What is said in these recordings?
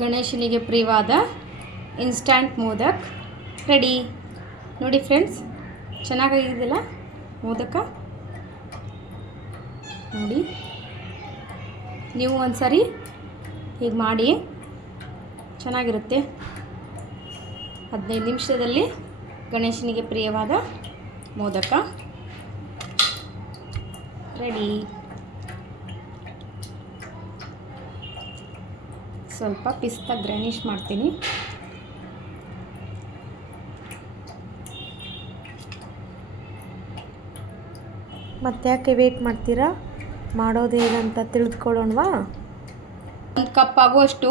ಗಣೇಶನಿಗೆ ಪ್ರಿಯವಾದ instant modak ready. ನೋಡಿ ಫ್ರೆಂಡ್ಸ್, ಚೆನ್ನಾಗಿದೆಯಲ್ಲ ಮೋದಕ. ನೋಡಿ, ನೀವು ಒಂದ್ಸರಿ ಹೀಗೆ ಮಾಡಿ, ಚೆನ್ನಾಗಿರುತ್ತೆ. 15 ನಿಮಿಷದಲ್ಲಿ ಗಣೇಶನಿಗೆ ಪ್ರಿಯವಾದ ಮೋದಕ ರೆಡಿ. ಸ್ವಲ್ಪ ಪಿಸ್ತಾ ಗ್ರಾನಿಶ್ ಮಾಡ್ತೀನಿ. ಮತ್ತೆ ಯಾಕೆ ವೇಟ್ ಮಾಡ್ತೀರಾ? ಮಾಡೋದು ಹೇಗಂತ ತಿಳಿದುಕೊಳ್ಳೋಣವಾ? 1 ಕಪ್ ಆಗುವಷ್ಟು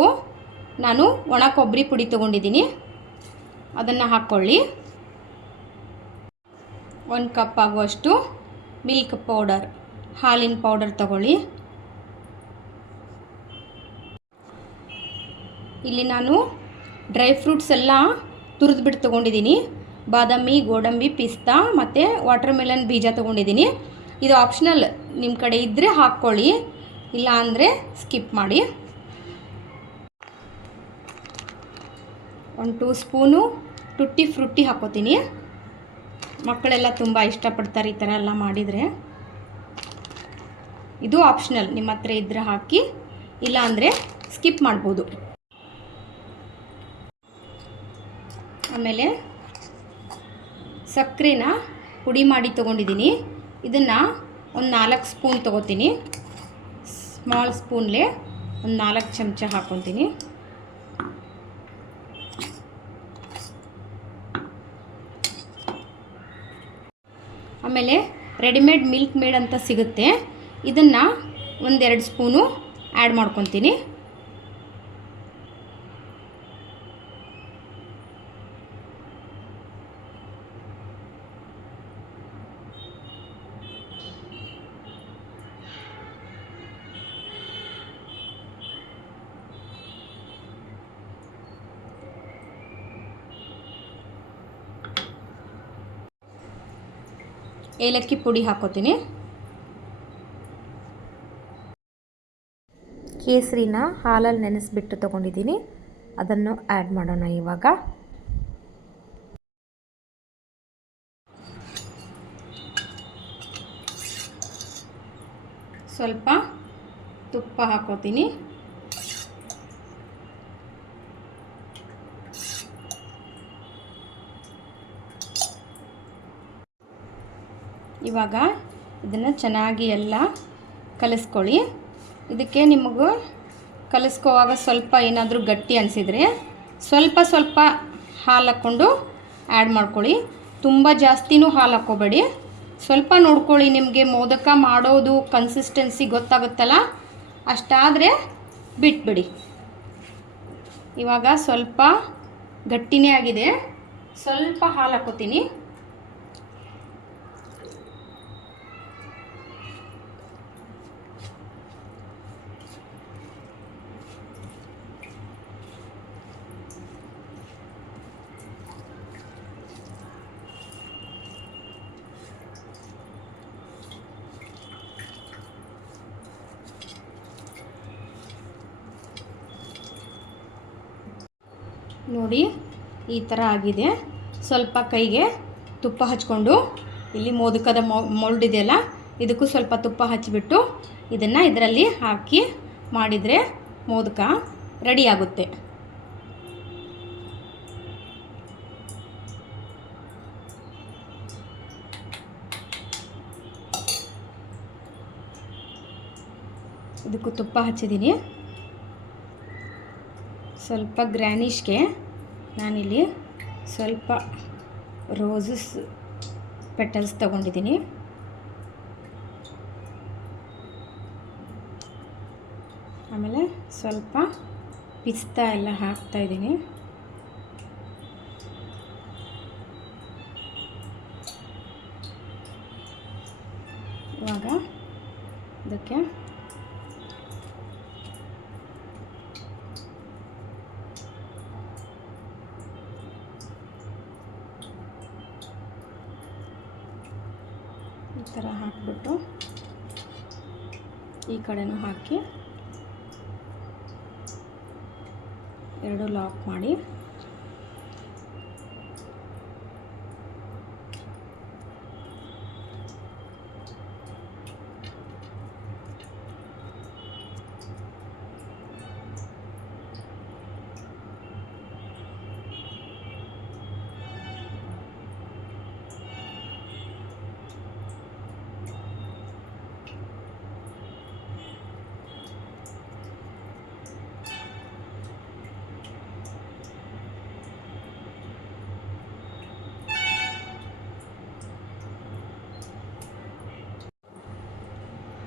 ನಾನು ಒಣ ಕೊಬ್ಬರಿ ಪುಡಿ ತೊಗೊಂಡಿದ್ದೀನಿ, ಅದನ್ನು ಹಾಕ್ಕೊಳ್ಳಿ. 1 ಕಪ್ ಆಗುವಷ್ಟು ಮಿಲ್ಕ್ ಪೌಡರ್, ಹಾಲಿನ ಪೌಡರ್ ತಗೊಳ್ಳಿ. ಇಲ್ಲಿ ನಾನು ಡ್ರೈ ಫ್ರೂಟ್ಸ್ ಎಲ್ಲ ತುರಿದ್ಬಿಟ್ಟು ತೊಗೊಂಡಿದ್ದೀನಿ. ಬಾದಾಮಿ, ಗೋಡಂಬಿ, ಪಿಸ್ತಾ ಮತ್ತು ವಾಟರ್ ಮೆಲನ್ ಬೀಜ ತೊಗೊಂಡಿದ್ದೀನಿ. ಇದು ಆಪ್ಷನಲ್, ನಿಮ್ಮ ಕಡೆ ಇದ್ದರೆ ಹಾಕ್ಕೊಳ್ಳಿ, ಇಲ್ಲ ಅಂದರೆ ಸ್ಕಿಪ್ ಮಾಡಿ. 1 2 ಸ್ಪೂನು ಟುಟ್ಟಿ ಫ್ರೂಟಿ ಹಾಕ್ಕೋತೀನಿ. ಮಕ್ಕಳೆಲ್ಲ ತುಂಬ ಇಷ್ಟಪಡ್ತಾರೆ ಈ ಥರ ಎಲ್ಲ ಮಾಡಿದರೆ. ಇದು ಆಪ್ಷನಲ್, ನಿಮ್ಮ ಹತ್ರ ಇದ್ದರೆ ಹಾಕಿ, ಇಲ್ಲ ಅಂದರೆ ಸ್ಕಿಪ್ ಮಾಡ್ಬೋದು. ಆಮೇಲೆ ಸಕ್ಕರೆನ ಪುಡಿ ಮಾಡಿ ತೊಗೊಂಡಿದ್ದೀನಿ. ಇದನ್ನು ಒಂದು 4 ಸ್ಪೂನ್ ತೊಗೋತೀನಿ. ಸ್ಮಾಲ್ ಸ್ಪೂನ್ಲೆ ಒಂದು 4 ಚಮಚ ಹಾಕ್ಕೊತೀನಿ. ಆಮೇಲೆ ರೆಡಿಮೇಡ್ ಮಿಲ್ಕ್ ಮೇಡ್ ಅಂತ ಸಿಗುತ್ತೆ, ಇದನ್ನು 1-2 ಸ್ಪೂನು ಆ್ಯಡ್ ಮಾಡ್ಕೊತೀನಿ. ಏಲಕ್ಕಿ ಪುಡಿ ಹಾಕೋತೀನಿ. ಕೇಸರಿನ ಹಾಲಲ್ಲಿ ನೆನೆಸಿಬಿಟ್ಟು ತೊಗೊಂಡಿದ್ದೀನಿ, ಅದನ್ನು ಆ್ಯಡ್ ಮಾಡೋಣ ಇವಾಗ. ಸ್ವಲ್ಪ ತುಪ್ಪ ಹಾಕೋತೀನಿ. ಇವಾಗ ಇದನ್ನು ಚೆನ್ನಾಗಿ ಎಲ್ಲ ಕಲಿಸ್ಕೊಳ್ಳಿ. ಇದಕ್ಕೆ ನಿಮಗೂ ಕಲಿಸ್ಕೋವಾಗ ಸ್ವಲ್ಪ ಏನಾದರೂ ಗಟ್ಟಿ ಅನಿಸಿದರೆ ಸ್ವಲ್ಪ ಹಾಲು ಹಾಕ್ಕೊಂಡು ಆ್ಯಡ್ ಮಾಡ್ಕೊಳ್ಳಿ. ತುಂಬ ಜಾಸ್ತಿನೂ ಹಾಲು ಹಾಕ್ಕೋಬೇಡಿ, ಸ್ವಲ್ಪ ನೋಡ್ಕೊಳ್ಳಿ. ನಿಮಗೆ ಮೋದಕ ಮಾಡೋದು ಕನ್ಸಿಸ್ಟೆನ್ಸಿ ಗೊತ್ತಾಗುತ್ತಲ್ಲ, ಅಷ್ಟಾದರೆ ಬಿಟ್ಬಿಡಿ. ಇವಾಗ ಸ್ವಲ್ಪ ಗಟ್ಟಿನೇ ಆಗಿದೆ, ಸ್ವಲ್ಪ ಹಾಲು ಹಾಕ್ಕೋತೀನಿ. ನೋಡಿ, ಈ ಥರ ಆಗಿದೆ. ಸ್ವಲ್ಪ ಕೈಗೆ ತುಪ್ಪ ಹಚ್ಕೊಂಡು, ಇಲ್ಲಿ ಮೋದಕದ ಮೊಲ್ಡ್ ಇದೆಯಲ್ಲ, ಇದಕ್ಕೂ ಸ್ವಲ್ಪ ತುಪ್ಪ ಹಚ್ಚಿಬಿಟ್ಟು ಇದನ್ನು ಇದರಲ್ಲಿ ಹಾಕಿ ಮಾಡಿದರೆ ಮೋದಕ ರೆಡಿ ಆಗುತ್ತೆ. ಇದಕ್ಕೂ ತುಪ್ಪ ಹಚ್ಚಿದ್ದೀನಿ. ಸ್ವಲ್ಪ ಗ್ರಾನಿಷ್ಗೆ ನಾನಿಲ್ಲಿ ಸ್ವಲ್ಪ ರೋಸಸ್ ಪೆಟಲ್ಸ್ ತಗೊಂಡಿದ್ದೀನಿ. ಆಮೇಲೆ ಸ್ವಲ್ಪ ಪಿಸ್ತಾ ಎಲ್ಲ ಹಾಕ್ತಾಯಿದ್ದೀನಿ. ಇವಾಗ ಇದಕ್ಕೆ ಈ ಥರ ಹಾಕಿಬಿಟ್ಟು ಈ ಕಡೆನೂ ಹಾಕಿ ಎರಡು ಲಾಕ್ ಮಾಡಿ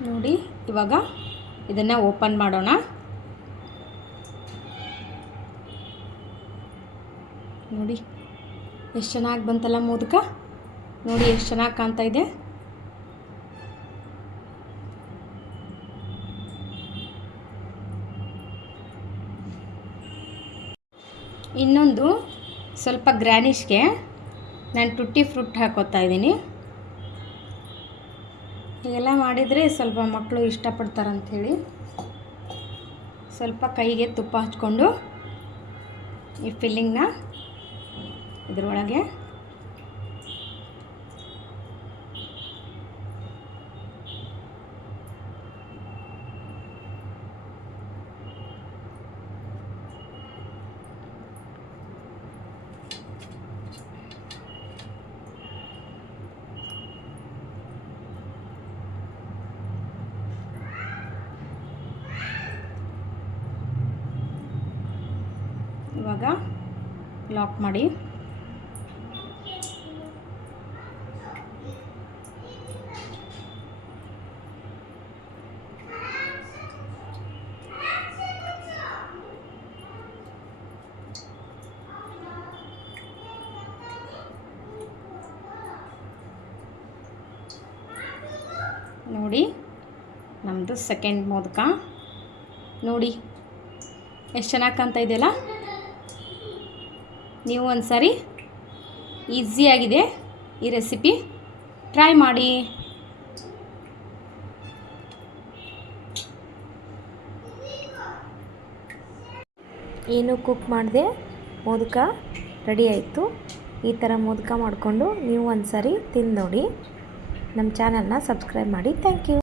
ನೋಡಿ. ಇವಾಗ ಇದನ್ನು ಓಪನ್ ಮಾಡೋಣ. ನೋಡಿ ಎಷ್ಟು ಚೆನ್ನಾಗಿ ಬಂತಲ್ಲ ಮೋದಕ. ನೋಡಿ ಎಷ್ಟು ಚೆನ್ನಾಗಿ ಕಾಣ್ತಾ ಇದೆ. ಇನ್ನೊಂದು ಸ್ವಲ್ಪ ಗ್ರ್ಯಾನಿಷ್ಗೆ ನಾನು ಟುಟ್ಟಿ ಫ್ರೂಟ್ ಹಾಕೋತಾ ಇದ್ದೀನಿ. ಹೀಗೆಲ್ಲ ಮಾಡಿದರೆ ಸ್ವಲ್ಪ ಮಕ್ಕಳು ಇಷ್ಟಪಡ್ತಾರಂಥೇಳಿ ಸ್ವಲ್ಪ ಕೈಗೆ ತುಪ್ಪ ಹಚ್ಕೊಂಡು ಈ ಫಿಲ್ಲಿಂಗ್ನ ಇದರೊಳಗೆ ಇವಾಗ ಲಾಕ್ ಮಾಡಿ ನೋಡಿ ನಮ್ಮದು ಸೆಕೆಂಡ್ ಮೋದಕ. ನೋಡಿ ಎಷ್ಟು ಚೆನ್ನಾಗಿ ಕಾಣ್ತಾ ಇದೆಯಲ್ಲ. ನೀವು ಒಂದು ಸಾರಿ ಈಸಿಯಾಗಿದೆ ಈ ರೆಸಿಪಿ, ಟ್ರೈ ಮಾಡಿ. ಏನು ಕುಕ್ ಮಾಡಿದೆ, ಮೋದಕ ರೆಡಿ ಆಯಿತು. ಈ ಥರ ಮೋದಕ ಮಾಡಿಕೊಂಡು ನೀವು ಒಂದು ಸಾರಿ ತಿಂದು ನೋಡಿ. ನಮ್ಮ ಚಾನಲ್ನ ಸಬ್ಸ್ಕ್ರೈಬ್ ಮಾಡಿ. Thank you.